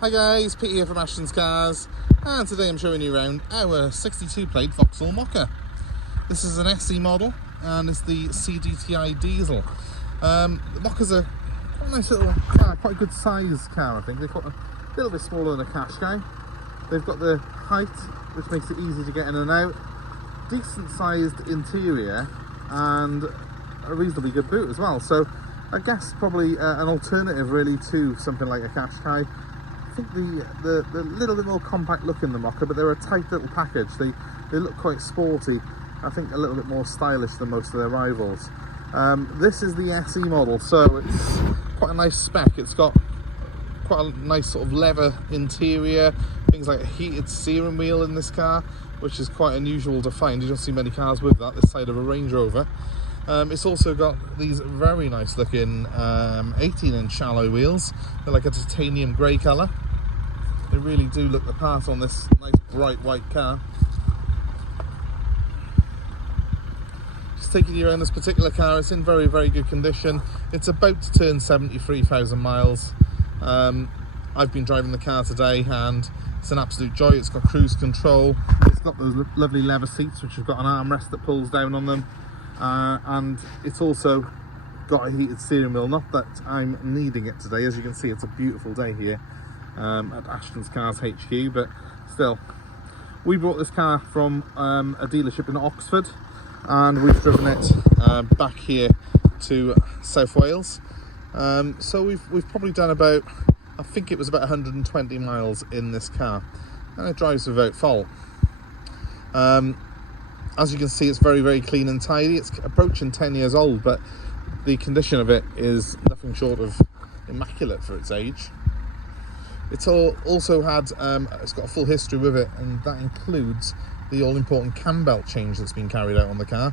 Hi guys, Pete here from Ashton's Cars, and today I'm showing you around our 62 plate Vauxhall Mokka. This is an SE model and it's the CDTI diesel. The Mokka's a quite nice little car, quite a good size car I think. They've got a little bit smaller than a Qashqai. They've got the height which makes it easy to get in and out, decent sized interior and a reasonably good boot as well. So I guess probably an alternative really to something like a Qashqai. I think the little bit more compact look in the Mokka, but they're a tight little package. They look quite sporty. I think a little bit more stylish than most of their rivals. This is the SE model, so it's quite a nice spec. It's got quite a nice sort of leather interior, things like a heated steering wheel in this car, which is quite unusual to find. You don't see many cars with that this side of a Range Rover. It's also got these very nice looking 18-inch alloy wheels. They're like a titanium grey colour. They really do look the part on this nice bright white car. Just taking you around this particular car, it's in very, very good condition. It's about to turn 73,000 miles. I've been driving the car today and it's an absolute joy. It's got cruise control. It's got those lovely leather seats which have got an armrest that pulls down on them. And it's also got a heated steering wheel. Not that I'm needing it today. As you can see, it's a beautiful day here at Ashton's Cars HQ, but still, we brought this car from a dealership in Oxford and we've driven it back here to South Wales. So we've probably done about, I think it was about 120 miles in this car, and it drives without fault. As you can see, it's very, very clean and tidy. It's approaching 10 years old, but the condition of it is nothing short of immaculate for its age. It's also had, it's got a full history with it, and that includes the all-important cambelt change that's been carried out on the car,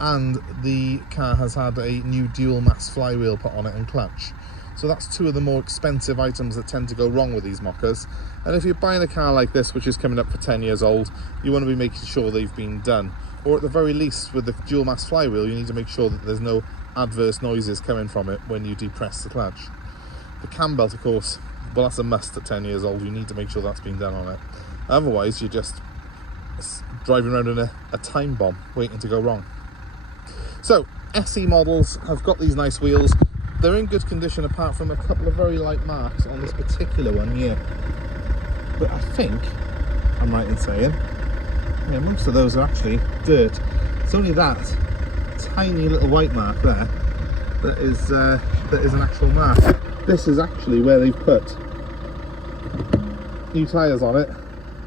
and the car has had a new dual-mass flywheel put on it and clutch. So that's two of the more expensive items that tend to go wrong with these Mokkas. And if you're buying a car like this, which is coming up for 10 years old, you want to be making sure they've been done. Or at the very least, with the dual mass flywheel, you need to make sure that there's no adverse noises coming from it when you depress the clutch. The cam belt, of course, well, that's a must at 10 years old. You need to make sure that's been done on it. Otherwise, you're just driving around in a time bomb waiting to go wrong. So, SE models have got these nice wheels. They're in good condition apart from a couple of very light marks on this particular one here. But I think I'm right in saying, yeah, most of those are actually dirt. It's only that tiny little white mark there that is an actual mark. This is actually where they've put new tyres on it,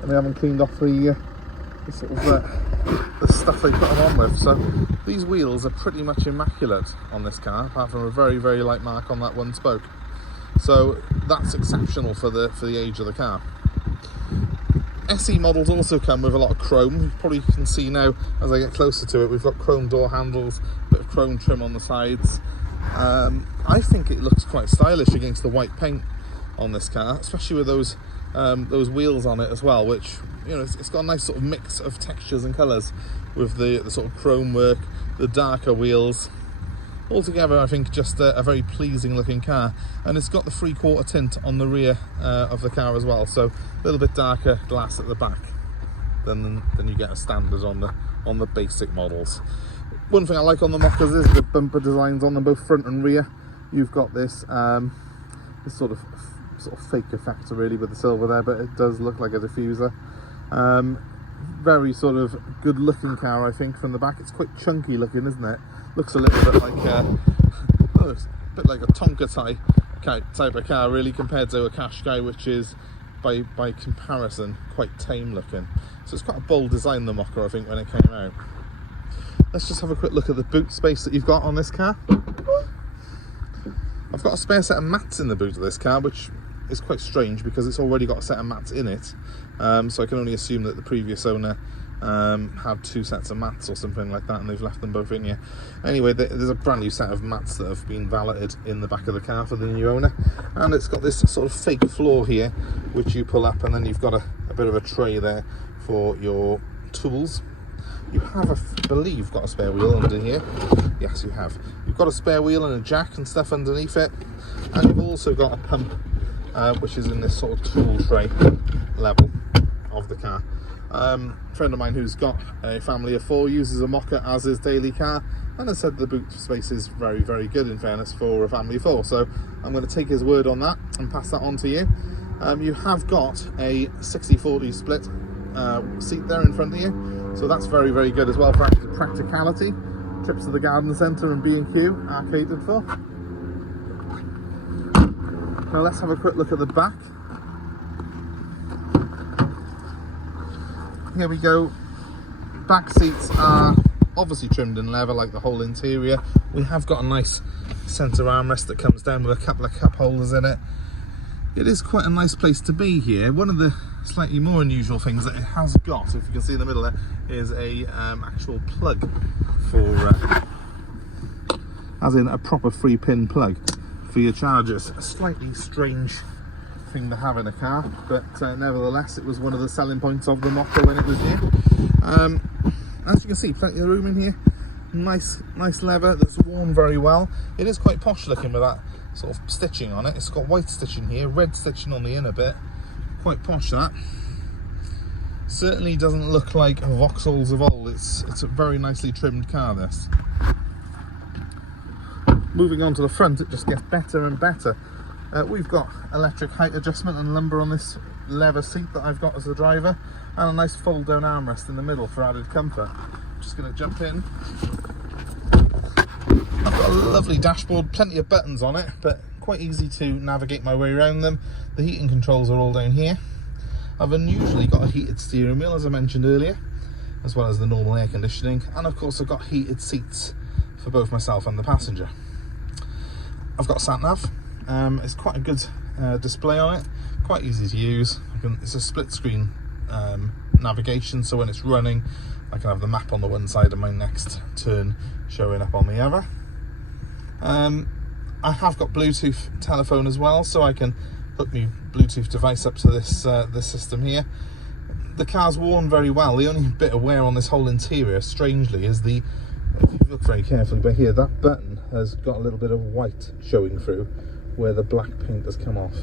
and they haven't cleaned off the sort of the stuff they put them on with. So these wheels are pretty much immaculate on this car, apart from a very, very light mark on that one spoke. So that's exceptional for the age of the car. SE models also come with a lot of chrome. You probably can see now as I get closer to it, we've got chrome door handles, a bit of chrome trim on the sides. I think it looks quite stylish against the white paint on this car, especially with those wheels on it as well, which, you know, it's got a nice sort of mix of textures and colours with the sort of chrome work, the darker wheels. Altogether, I think just a very pleasing looking car, and it's got the 3/4 tint on the rear of the car as well, so a little bit darker glass at the back than you get as standard on the basic models. One thing I like on the Mokkas is the bumper designs on them, both front and rear. You've got this sort of fake effect really with the silver there, but it does look like a diffuser. Very sort of good looking car, I think, from the back. It's quite chunky looking, isn't it? Looks a little bit like a Tonka type of car really, compared to a Qashqai, which is by comparison quite tame looking. So it's quite a bold design, the Mokka, I think, when it came out. Let's just have a quick look at the boot space that you've got on this car. I've got a spare set of mats in the boot of this car, which is quite strange because it's already got a set of mats in it. So I can only assume that the previous owner had two sets of mats or something like that, and they've left them both in here. Anyway, there's a brand new set of mats that have been valeted in the back of the car for the new owner, and it's got this sort of fake floor here which you pull up, and then you've got a bit of a tray there for your tools. You have, I believe, got a spare wheel under here. Yes, you have. You've got a spare wheel and a jack and stuff underneath it, and you've also got a pump which is in this sort of tool tray level of the car. A friend of mine who's got a family of 4 uses a Mokka as his daily car, and has said the boot space is very, very good, in fairness, for a family of 4. So I'm going to take his word on that and pass that on to you. You have got a 60/40 split seat there in front of you, so that's very, very good as well for practicality. Trips to the garden centre and B&Q are catered for. Now let's have a quick look at the back. Here we go. Back seats are obviously trimmed in leather like the whole interior. We have got a nice centre armrest that comes down with a couple of cup holders in it. It is quite a nice place to be here. One of the slightly more unusual things that it has got, if you can see in the middle there, is a actual plug for, as in a proper 3-pin plug for your chargers. A slightly strange thing to have in a car, but nevertheless, it was one of the selling points of the Mokka when it was new. As you can see, plenty of room in here. Nice leather that's worn very well. It is quite posh looking with that sort of stitching on it. It's got white stitching here, red stitching on the inner bit. Quite posh, that. Certainly doesn't look like Vauxhalls of old. It's a very nicely trimmed car, this. Moving on to the front, it just gets better and better. We've got electric height adjustment and lumbar on this leather seat that I've got as the driver, and a nice fold down armrest in the middle for added comfort. I'm just going to jump in. I've got a lovely dashboard, plenty of buttons on it, but quite easy to navigate my way around them. The heating controls are all down here. I've unusually got a heated steering wheel, as I mentioned earlier, as well as the normal air conditioning, and of course I've got heated seats for both myself and the passenger. I've got a sat nav. It's quite a good display on it, quite easy to use. It's a split screen navigation, so when it's running I can have the map on the one side and my next turn showing up on the other. I have got Bluetooth telephone as well, so I can hook my Bluetooth device up to this system here. The car's worn very well. The only bit of wear on this whole interior, strangely, is if you look very carefully by here, that button has got a little bit of white showing through where the black paint has come off.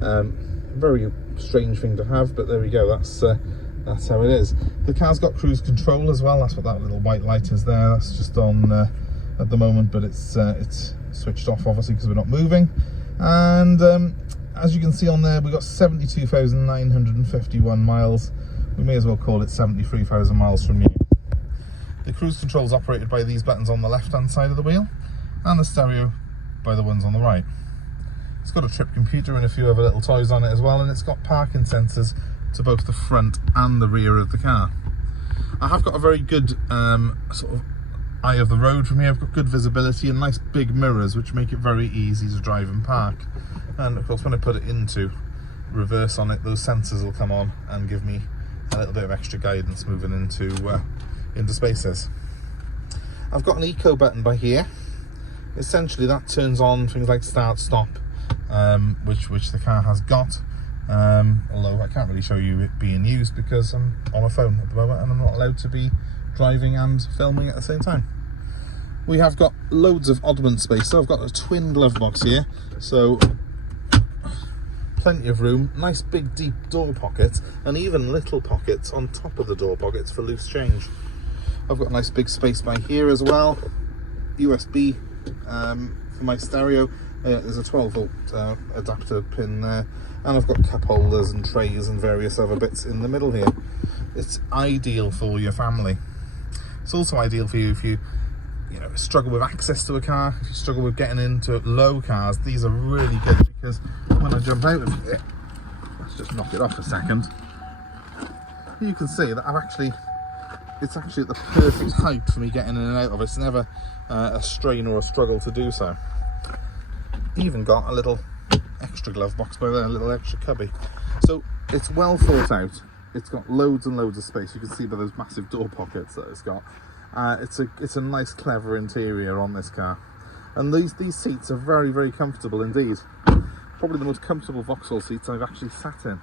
Very strange thing to have, but there we go, that's how it is. The car's got cruise control as well. That's what that little white light is there. That's just on at the moment, but it's switched off obviously because we're not moving. And as you can see on there, we've got 72,951 miles. We may as well call it 73,000 miles from new. The cruise control is operated by these buttons on the left hand side of the wheel, and the stereo by the ones on the right. It's got a trip computer and a few other little toys on it as well, and it's got parking sensors to both the front and the rear of the car. I have got a very good sort of eye of the road from here. I've got good visibility and nice big mirrors which make it very easy to drive and park. And of course when I put it into reverse on it, those sensors will come on and give me a little bit of extra guidance moving into spaces. I've got an eco button by here. Essentially that turns on things like start stop, which the car has got, although I can't really show you it being used because I'm on a phone at the moment and I'm not allowed to be driving and filming at the same time. We have got loads of oddment space, so I've got a twin glove box here, so plenty of room, nice big deep door pockets, and even little pockets on top of the door pockets for loose change. I've got a nice big space by here as well, USB for my stereo. There's a 12-volt adapter pin there, and I've got cup holders and trays and various other bits in the middle here. It's ideal for your family. It's also ideal for you if you struggle with access to a car, if you struggle with getting into low cars. These are really good because when I jump out of here, let's just knock it off a second, you can see that it's actually at the perfect height for me getting in and out of it. It's never a strain or a struggle to do so. Even got a little extra glove box by there, a little extra cubby. So it's well thought out. It's got loads and loads of space. You can see by those massive door pockets that it's got. It's a nice, clever interior on this car, and these seats are very, very comfortable indeed. Probably the most comfortable Vauxhall seats I've actually sat in.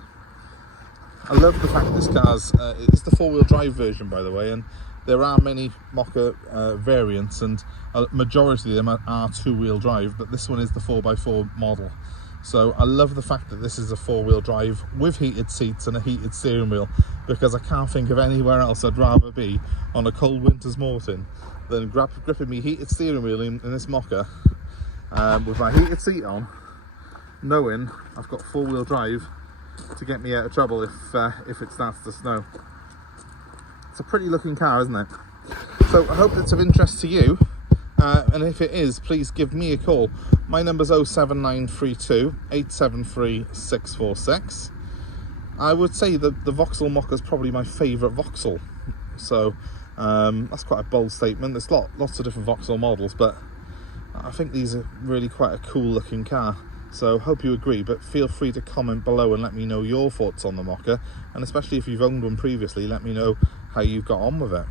I love the fact this car's it's the 4-wheel drive version, by the way, and there are many Mokka variants, and a majority of them are 2-wheel drive, but this one is the 4x4 model. So I love the fact that this is a 4-wheel drive with heated seats and a heated steering wheel, because I can't think of anywhere else I'd rather be on a cold winter's morning than gripping me heated steering wheel in this Mokka with my heated seat on, knowing I've got 4-wheel drive to get me out of trouble if it starts to snow. It's a pretty looking car, isn't it? So I hope it's of interest to you. And if it is, please give me a call. My number's 07932 873 646. I would say that the Vauxhall Mokka is probably my favourite Vauxhall. So that's quite a bold statement. There's lots of different Vauxhall models, but I think these are really quite a cool looking car. So hope you agree, but feel free to comment below and let me know your thoughts on the Mokka. And especially if you've owned one previously, let me know how you got on with it.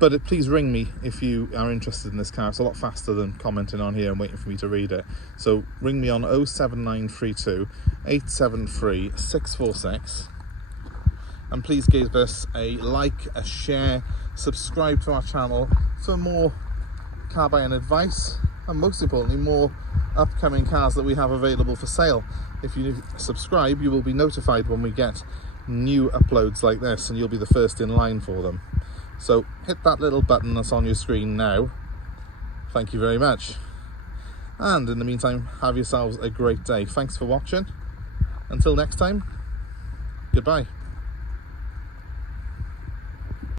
But please ring me if you are interested in this car. It's a lot faster than commenting on here and waiting for me to read it. So ring me on 07932 873 646. And please give us a like, a share, subscribe to our channel for more car buying advice, and most importantly, more upcoming cars that we have available for sale. If you subscribe, you will be notified when we get new uploads like this, and you'll be the first in line for them. So hit that little button that's on your screen now. Thank you very much. And in the meantime, have yourselves a great day. Thanks for watching. Until next time, goodbye.